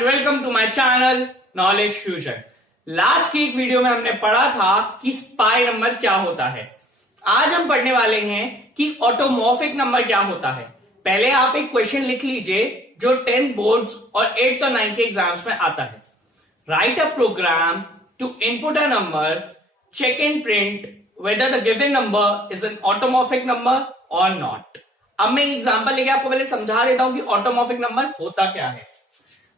And welcome to my channel knowledge fusion. Last की एक video में हमने पढ़ा था कि स्पाई नंबर क्या होता है। आज हम पढ़ने वाले हैं कि ऑटोमॉर्फिक नंबर क्या होता है। पहले आप एक क्वेश्चन लिख लीजिए जो 10th बोर्ड्स और 8th और 9th के एग्जाम्स में आता है। Write a program to input a number, check and print whether the given number is an automorphic number और नॉट। अब मैं एग्जांपल लेके आपको पहले समझा देता हूं कि ऑटोमॉर्फिक नंबर होता क्या है।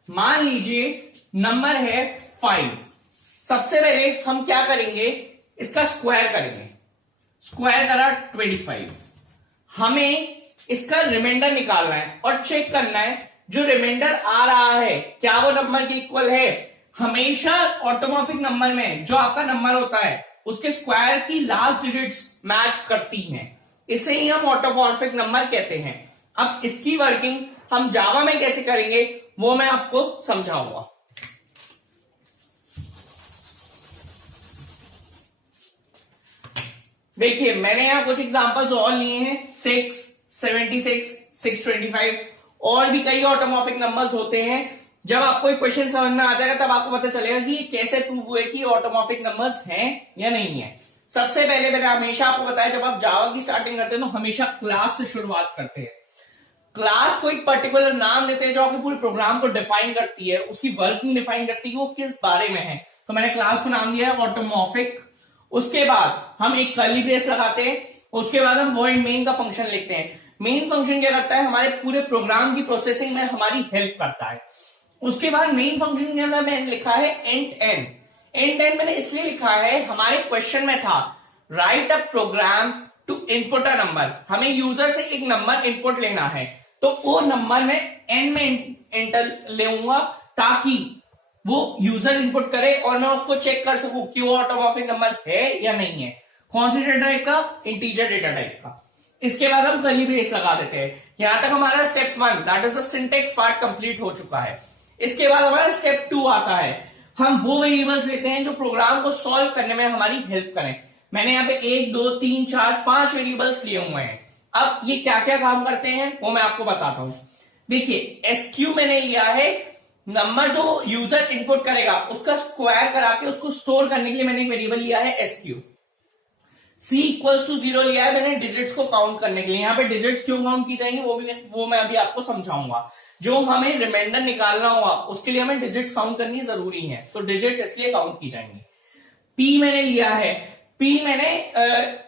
मान लीजिए नंबर है 5। सबसे पहले हम क्या करेंगे, इसका स्क्वायर करेंगे। स्क्वायर करा 25। हमें इसका रिमाइंडर निकालना है और चेक करना है जो रिमाइंडर आ रहा है क्या वो नंबर के इक्वल है। हमेशा ऑटोमॉर्फिक नंबर में जो आपका नंबर होता है उसके स्क्वायर की लास्ट डिजिट्स मैच करती हैं, इसे ही हम ऑटोमॉर्फिक नंबर कहते हैं। अब इसकी वर्किंग हम जावा में कैसे करेंगे वो मैं आपको समझाऊंगा। देखिए मैंने यहां कुछ एग्जांपल्स और लिए हैं, 6, 76, 625 और भी कई ऑटोमॉर्फिक नंबर्स होते हैं। जब आपको एक क्वेश्चन समझ में आ जाएगा तब आपको पता चलेगा कि ये कैसे प्रूव हुए कि ऑटोमॉर्फिक नंबर्स हैं या नहीं है। सबसे पहले मैंने हमेशा आपको बताया जब आप जावा की स्टार्टिंग करते हैं तो हमेशा क्लास से शुरुआत करते हैं। क्लास को एक पर्टिकुलर नाम देते हैं जो आपके पूरे प्रोग्राम को डिफाइन करती है, उसकी वर्किंग डिफाइन करती है, वो किस बारे में है। तो मैंने क्लास को नाम दिया है ऑटोमॉर्फिक। उसके बाद हम एक कर्ली ब्रेस लगाते हैं, उसके बाद हम वॉइड मेन का फंक्शन लिखते हैं। मेन फंक्शन क्या करता है, हमारे पूरे प्रोग्राम की प्रोसेसिंग में हमारी हेल्प करता है। उसके बाद मेन फंक्शन के अंदर मैंने लिखा है इंट एन। इंट एन मैंने इसलिए लिखा है, हमारे क्वेश्चन में था write a program to input a number. हमें यूजर से एक नंबर इनपुट लेना है तो वो नंबर में एन में एंटर लेऊंगा ताकि वो यूजर इनपुट करे और मैं उसको चेक कर सकूं कि वो ऑटोमॉर्फिक नंबर है या नहीं है। कौन से डेटा टाइप का, इंटीजर डेटा टाइप का। इसके बाद हम कर्ली ब्रेस लगा देते हैं। यहां तक हमारा step 1 that is the syntax part complete हो चुका है। इसके बाद हमारा स्टेप 2 आता है। हम वो वेरिएबल्स लेते हैं जो प्रोग्राम को सॉल्व करने में हमारी हेल्प करें। मैंने यहाँ पे 1, 2, 3, 4, 5 वेरिएबल्स लिए हुए हैं। अब ये क्या क्या काम करते हैं वो मैं आपको बताता हूं। देखिए एसक्यू मैंने लिया है, नंबर जो यूजर इनपुट करेगा उसका स्क्वायर करा के उसको स्टोर करने के लिए मैंने एक वेरिएबल लिया है एसक्यू। सी इक्वल्स टू 0 लिया है मैंने डिजिट्स को काउंट करने के लिए। यहाँ पे डिजिट्स क्यों काउंट की जाएंगी वो मैं अभी आपको समझाऊंगा। जो हमें रिमाइंडर निकालना होगा उसके लिए हमें डिजिट्स काउंट करनी जरूरी है, तो डिजिट्स इसलिए काउंट की जाएंगी। पी मैंने लिया है, पी मैंने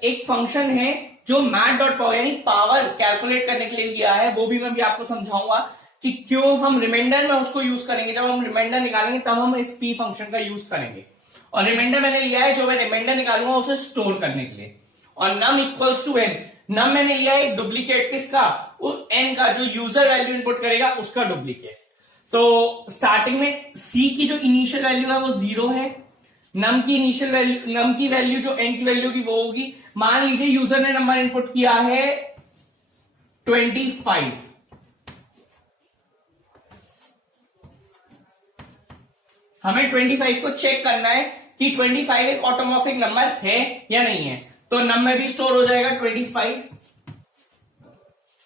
एक फंक्शन है जो math.power यानी पावर कैलकुलेट करने के लिए लिया है, वो भी मैं भी आपको समझाऊंगा कि क्यों हम रिमाइंडर में उसको यूज करेंगे। जब हम रिमाइंडर निकालेंगे तब हम इस पी फंक्शन का यूज करेंगे। और रिमाइंडर मैंने लिया है जो मैं रिमाइंडर निकालूंगा उसे स्टोर करने के लिए। और नम इक्वल्स टू एन, नम मैंने लिया है डुप्लीकेट किसका, एन का जो यूजर वैल्यू इनपुट करेगा उसका डुप्लीकेट। तो स्टार्टिंग में सी की जो इनिशियल वैल्यू है वो 0 है, नम की इनिशियल वैल्यू, नम की वैल्यू जो एन की वैल्यू की वो होगी। मान लीजिए यूजर ने नंबर इनपुट किया है 25। हमें 25 को चेक करना है कि 25 एक ऑटोमॉर्फिक नंबर है या नहीं है, तो नंबर भी स्टोर हो जाएगा 25।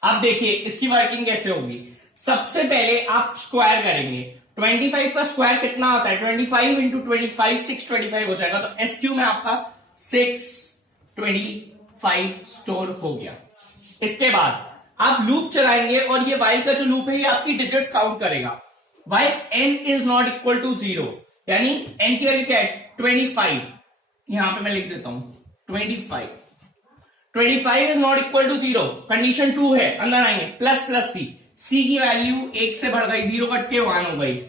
अब देखिए इसकी वर्किंग कैसे होगी। सबसे पहले आप स्क्वायर करेंगे। 25 का स्क्वायर कितना आता है, 25 इंटू 25 625 हो जाएगा। तो एसक्यू में आपका 625 स्टोर हो गया। इसके बाद आप लूप चलाएंगे और ये वाइल का जो लूप है ये आपकी डिजिट्स काउंट करेगा। While n is not equal to 0 यानी एन की वैल्यू क्या है 25। यहां पे मैं लिख देता हूं 25 is not equal to 0, condition 2 है, अंदर आएंगे प्लस प्लस सी, सी की वैल्यू 1 से बढ़ गई, 0 कट के 1 हो गई,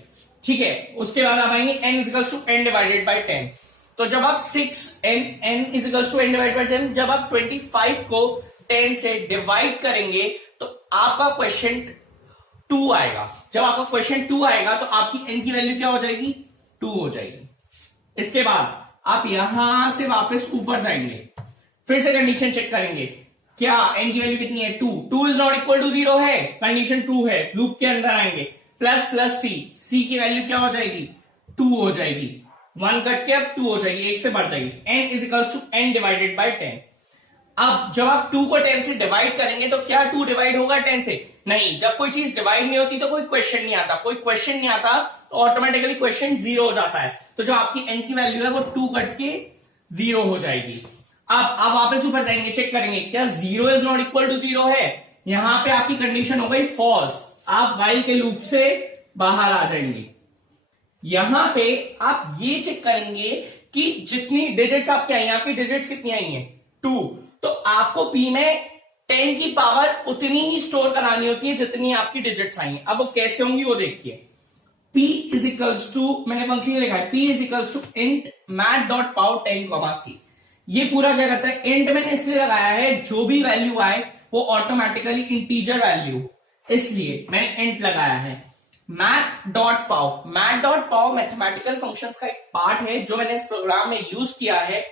ठीक है। उसके बाद आप आएंगे n equals to n divided by 10। तो जब आप 6n equals to n divided by 10, जब आप 25 को 10 से डिवाइड करेंगे तो आपका क्वेश्चन 2 आएगा। जब आपका क्वेश्चन 2 आएगा तो आपकी n की वैल्यू क्या हो जाएगी, 2 हो जाएगी। इसके बाद आप यहां से वापस ऊपर जाएंगे, फिर से कंडीशन चेक करेंगे, क्या n की वैल्यू कितनी है 2 इज नॉट इक्वल टू 0 है, कंडीशन 2 है। लूप के अंदर आएंगे प्लस प्लस सी की वैल्यू क्या हो जाएगी 2 हो जाएगी, 1 कट के अब 2 हो जाएगी, 1 से बढ़ जाएगी। n is equals to n divided by 10। अब जब आप 2 को 10 से डिवाइड करेंगे तो क्या 2 डिवाइड होगा 10 से, नहीं, जब कोई चीज डिवाइड नहीं होती तो कोई क्वेश्चन नहीं आता, कोई क्वेश्चन नहीं आता तो ऑटोमेटिकली क्वेश्चन जीरो हो जाता है। तो जो आपकी एन की वैल्यू है वो 2 कट के 0 हो जाएगी। अब वापस ऊपर जाएंगे, चेक करेंगे क्या 0 इज नॉट इक्वल टू 0 है। यहां पे आपकी कंडीशन हो गई फॉल्स, आप व्हाइल के लूप से बाहर आ जाएंगे। यहां पे आप ये चेक करेंगे कि जितनी डिजिट्स आपके आई हैं, आपकी डिजिट्स कितनी आई हैं 2, तो आपको पी में 10 की पावर उतनी ही स्टोर करानी होती है जितनी आपकी डिजिट्स आई हैं। अब वो कैसे होंगी वो देखिए। P इज इक्वल्स टू, मैंने फंक्शन लिखा है P is equals to int math dot power 10, C। ये पूरा क्या करता है, इंट मैंने इसलिए लगाया है जो भी वैल्यू आए वो ऑटोमेटिकली इंटीजर वैल्यू, इसलिए मैंने इंट लगाया है। Math dot power mathematical functions का एक पार्ट है जो मैंने इस प्रोग्राम में यूज किया है।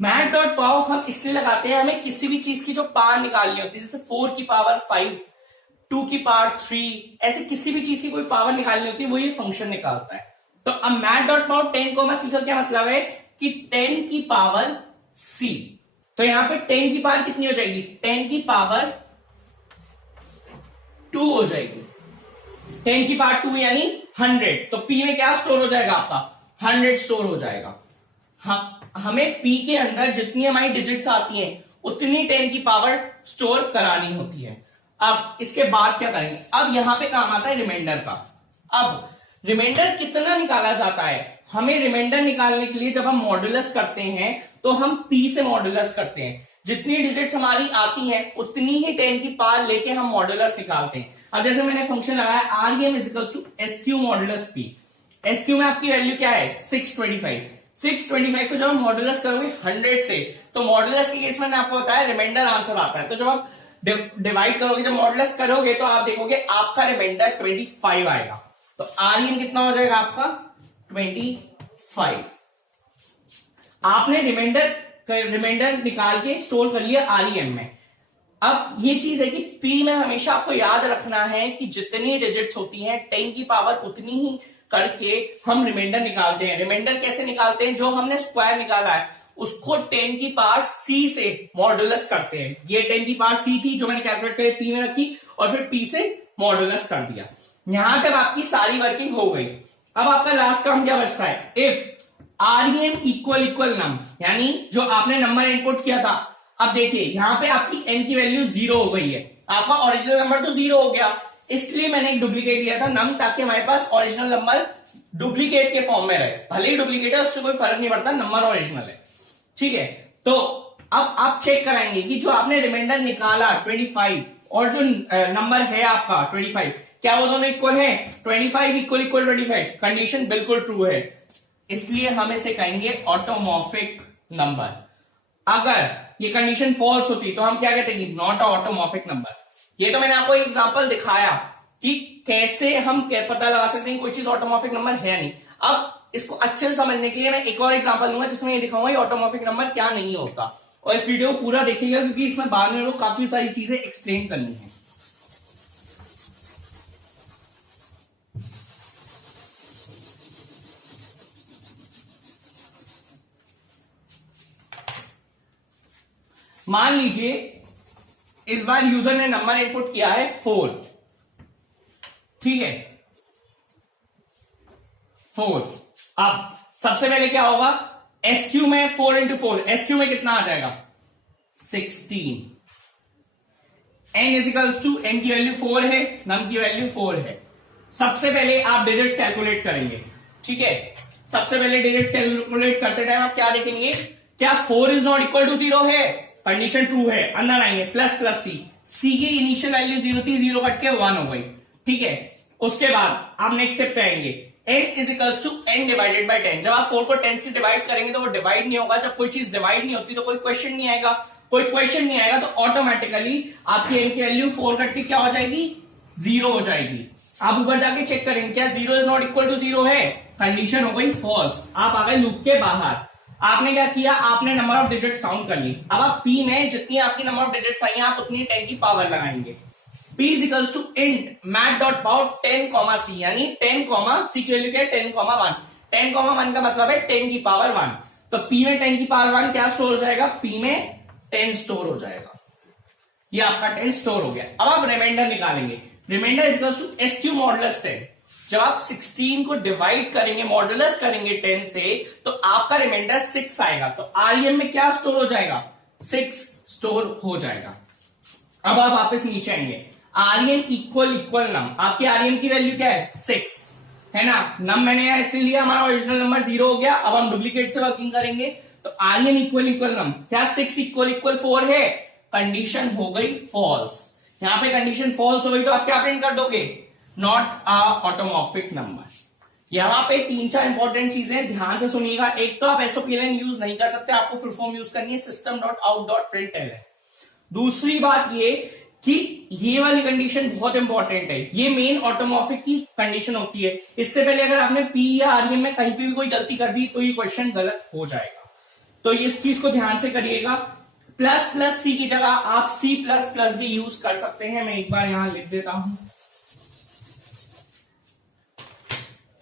मैथ डॉट पावर हम इसलिए लगाते हैं, हमें किसी भी चीज की जो पावर निकालनी होती है, जैसे 4 की पावर 5, 2 की पावर 3, ऐसे किसी भी चीज की कोई पावर निकालनी होती है वो ये फंक्शन निकालता है। तो अब मैथ डॉट पावर 10, C का क्या मतलब है कि 10 की पावर C। तो यहां पे 10 की पावर कितनी हो जाएगी, 10 की पावर 2 हो जाएगी। 10 की पावर 2 यानी 100। तो P में क्या स्टोर हो जाएगा आपका 100 स्टोर हो जाएगा। हमें P के अंदर जितनी हमारी डिजिट्स आती हैं उतनी 10 की पावर स्टोर करानी होती है। अब इसके बाद क्या करेंगे, अब यहां पे काम आता है रिमाइंडर का। अब रिमाइंडर कितना निकाला जाता है, हमें रिमाइंडर निकालने के लिए जब हम मॉड्यूलस करते हैं तो हम P से मॉड्यूलस करते हैं। जितनी डिजिट्स हमारी आती हैं उतनी ही 10 की पावर लेके हम मॉड्यूलस निकालते हैं। अब जैसे मैंने फंक्शन लगाया REM is equals to SQ modulus P। SQ में आपकी वैल्यू क्या है 625। 625 को जब हम मॉड्यूलस करोगे 100 से, तो मॉड्यूलस के केस में मैंने आपको बताया रिमाइंडर आंसर आता है। तो जब आप डिवाइड करोगे, जब मॉड्यूलस करोगे तो आप देखोगे आपका रिमाइंडर 25 आएगा। तो REM कितना हो जाएगा आपका 25। आपने रिमाइंडर निकाल के स्टोर कर लिया REM में। अब ये चीज है कि P में हमेशा आपको याद रखना है कि जितनी डिजिट्स होती हैं 10 की पावर उतनी ही करके हम रिमाइंडर निकालते हैं। रिमाइंडर कैसे निकालते हैं, जो हमने स्क्वायर निकाला है उसको 10 की पावर C से मॉड्यूलस करते हैं। ये 10 की पावर C थी जो मैंने कैलकुलेट करके P में रखी और फिर P से मॉड्यूलस कर दिया। यहां तक आपकी सारी वर्किंग हो गई। अब आपका लास्ट काम क्या बचता है, इफ REM इक्वल नम, यानी जो आपने नंबर इनपुट किया था। अब देखिए यहां पे आपकी n की वैल्यू 0 हो गई है, आपका ओरिजिनल नंबर तो 0 हो गया, इसलिए मैंने एक डुप्लीकेट लिया था नम, ताकि हमारे पास ओरिजिनल नंबर डुप्लीकेट के फॉर्म में रहे। भले ही डुप्लीकेट है उससे कोई फर्क नहीं पड़ता, नंबर ओरिजिनल है। ठीक है, तो अब आप चेक कराएंगे कि जो आपने रिमाइंडर निकाला 25 और जो नंबर है आपका 25, क्या वो दोनों इक्वल है। 25 इक्वल 25, कंडीशन बिल्कुल ट्रू है, इसलिए हम इसे कहेंगे ऑटोमॉर्फिक नंबर। अगर ये कंडीशन फॉल्स होती तो हम क्या कहते हैं कि नॉट अ ऑटोमॉर्फिक नंबर। ये तो मैंने आपको एग्जांपल दिखाया कि कैसे हम पता लगा सकते हैं कोई चीज ऑटोमॉर्फिक नंबर है या नहीं। अब इसको अच्छे से समझने के लिए मैं एक और एग्जांपल लूंगा जिसमें ये दिखाऊंगा ये ऑटोमॉर्फिक नंबर क्या नहीं होता, और इस वीडियो को पूरा देखिएगा क्योंकि इसमें बाद में लोग काफी सारी चीजें एक्सप्लेन करनी है। मान लीजिए इस बार यूजर ने नंबर इनपुट किया है 4, ठीक है 4। अब सबसे पहले क्या होगा, SQ में 4 इंटू 4, SQ में कितना आ जाएगा 16। n इजिकल्स टू, n की वैल्यू 4 है, नम की वैल्यू 4 है। सबसे पहले आप डिजिट्स कैलकुलेट करेंगे, ठीक है। सबसे पहले डिजिट्स कैलकुलेट करते टाइम आप क्या देखेंगे, क्या 4 इज नॉट इक्वल टू 0 है, कंडीशन ट्रू है, अंदर आएंगे प्लस C की इनिशियल वैल्यू 0 थी, 0 कट के 1 हो गई, ठीक है। उसके बाद आप नेक्स्ट स्टेप पे आएंगे, n is equals to n divided by 10। जब आप 4 को 10 से डिवाइड करेंगे तो वो डिवाइड नहीं होगा। जब कोई चीज डिवाइड नहीं होती तो कोई क्वेश्चन नहीं आएगा, कोई क्वेश्चन नहीं आएगा तो ऑटोमेटिकली आपकी n की वैल्यू 4 कट के क्या हो जाएगी 0 हो जाएगी। आप ऊपर जाके चेक करेंगे क्या 0 इज नॉट इक्वल टू 0 है, कंडीशन हो गई फॉल्स, आप आ गए लूप के बाहर। आपने क्या किया, आपने नंबर ऑफ डिजिट्स काउंट कर ली। अब आप P में जितनी आपकी नंबर ऑफ डिजिट्स आई हैं आप उतनी 10 की पावर लगाएंगे। P is equals to int math dot power 10, C, यानी 10, C की वैल्यू क्या है 10, 1। 10, 1 का मतलब है 10 की पावर 1। तो P में 10 की पावर 1 क्या स्टोर हो जाएगा, P में 10 स्टोर हो जाएगा। ये आपका 10 स्टोर हो गया। अब आप रिमाइंडर निकालेंगे, remainder is equals to S Q modulus 10। जब आप 16 को डिवाइड करेंगे, मॉडुलस करेंगे 10 से, तो आपका रिमाइंडर 6 आएगा। तो आरईएम में क्या स्टोर हो जाएगा? 6 स्टोर हो जाएगा। अब आप वापस नीचे आएंगे, आरईएम इक्वल नम, आपकी आरईएम की वैल्यू क्या है? 6 है ना। नम मैंने यहां इसलिए लिया, हमारा ओरिजिनल नंबर 0 हो गया। अब हम डुप्लीकेट से वर्किंग करेंगे, तो आरईएम इक्वल नम, क्या 6 इक्वल 4 है? कंडीशन हो गई फॉल्स। यहां पे कंडीशन फॉल्स हो गई तो आप क्या प्रिंट कर दोगे? Not a automorphic number. यहां पे 3-4 इंपॉर्टेंट चीजें ध्यान से सुनिएगा। एक तो आप एसओपीएलएन यूज नहीं कर सकते, आपको फुल फॉर्म यूज करनी है system.out.println। दूसरी बात ये कि ये वाली कंडीशन बहुत इंपॉर्टेंट है, ये मेन ऑटोमॉर्फिक की कंडीशन होती है। इससे पहले अगर आपने पी या आरईएम में कहीं पे भी कोई गलती कर दी तो ये क्वेश्चन गलत हो जाएगा। तो इस चीज को ध्यान से करिएगा। प्लस प्लस सी की जगह आप सी प्लस प्लस भी यूज कर सकते हैं। मैं एक बार यहां लिख देता हूं,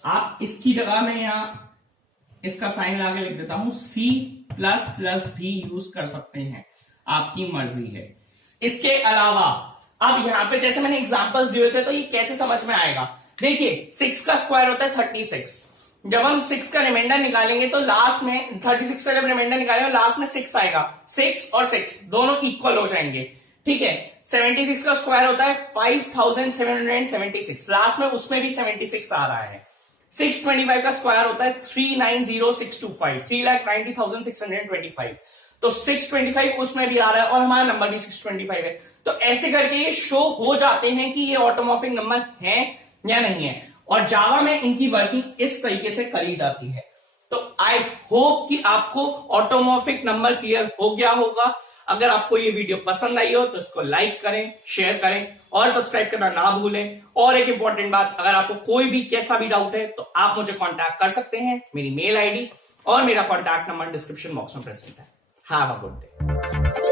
आप इसकी जगह में यहां इसका साइन लगा के लिख देता हूं, सी प्लस प्लस भी यूज कर सकते हैं, आपकी मर्जी है। इसके अलावा अब यहां पे जैसे मैंने एग्जांपल्स दिए थे, तो ये कैसे समझ में आएगा? देखिए 6 का स्क्वायर होता है 36। जब हम 6 का रिमाइंडर निकालेंगे तो लास्ट में 36 का जब रिमाइंडर निकालेंगे लास्ट में 6 आएगा। 6 और 6 दोनों इक्वल हो जाएंगे, ठीक है। 76 का स्क्वायर होता है 5776, लास्ट में उसमें भी 76 आ रहा है। 625 का स्क्वायर होता है 390625, 3,90,625, तो 625 उसमें भी आ रहा है और हमारा नंबर भी 625 है। तो ऐसे करके ये शो हो जाते हैं कि ये ऑटोमॉर्फिक नंबर है या नहीं है, और जावा में इनकी वर्किंग इस तरीके से करी जाती है। तो आई होप कि आपको ऑटोमॉर्फिक नंबर क्लियर हो गया होगा। अगर आपको ये वीडियो पसंद आई हो तो इसको लाइक करें, शेयर करें और सब्सक्राइब करना ना भूलें। और एक इंपॉर्टेंट बात, अगर आपको कोई भी कैसा भी डाउट है तो आप मुझे कांटेक्ट कर सकते हैं। मेरी मेल आईडी और मेरा कांटेक्ट नंबर डिस्क्रिप्शन बॉक्स में प्रेजेंट है। Have a good day.